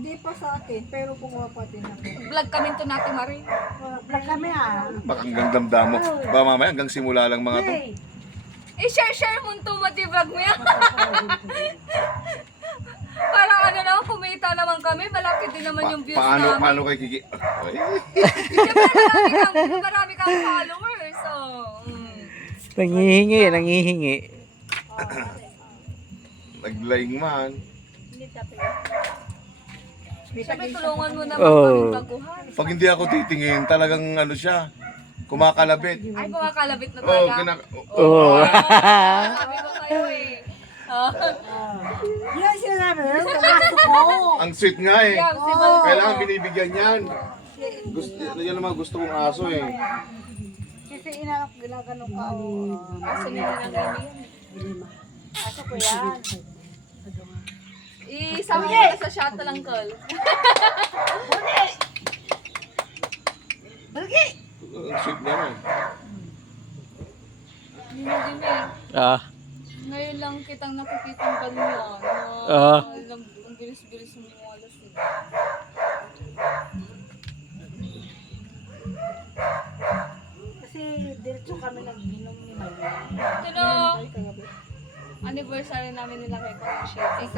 Hindi pa sa akin, pero bumaba din ako. Vlog kami to natin, Marie. Vlog kami Baka hanggang damdam mo. Ba mamaya hanggang simula lang mga to. I-share mo to, Mati, vlog mo yan. Parang ano naman, kumita naman kami. Malaki din naman yung views namin. Paano kay Kiki? Ay. Marami kang followers. So, Nangihingi. Naglaying man. Siyempre, tulungan mo naman Oo. kami baguhan. Pag hindi ako titingin, talagang ano siya, kumakalabit. Ay, kumakalabit na Oo, talaga. Oo. Sabi ko kayo eh. Yan sinabi, pumasok ko. Ang sweet nga eh. Yeah, si Mal- Kailangan binibigyan yan. Yan naman gusto kong aso eh. Kasi inalak ginagano ka. Aso nila ng ganyan. Aso ko yan. Isama mo na sa shuttle, uncle. Ang sweet niya eh. Hindi eh. Ah. Ngayon lang kitang nakikitang ganyan. Ang bilis-bilis mo yung alas eh. Kasi diretso kami nag-inom ni Maya. Ito na, anniversary namin nila kay Conchit. Ex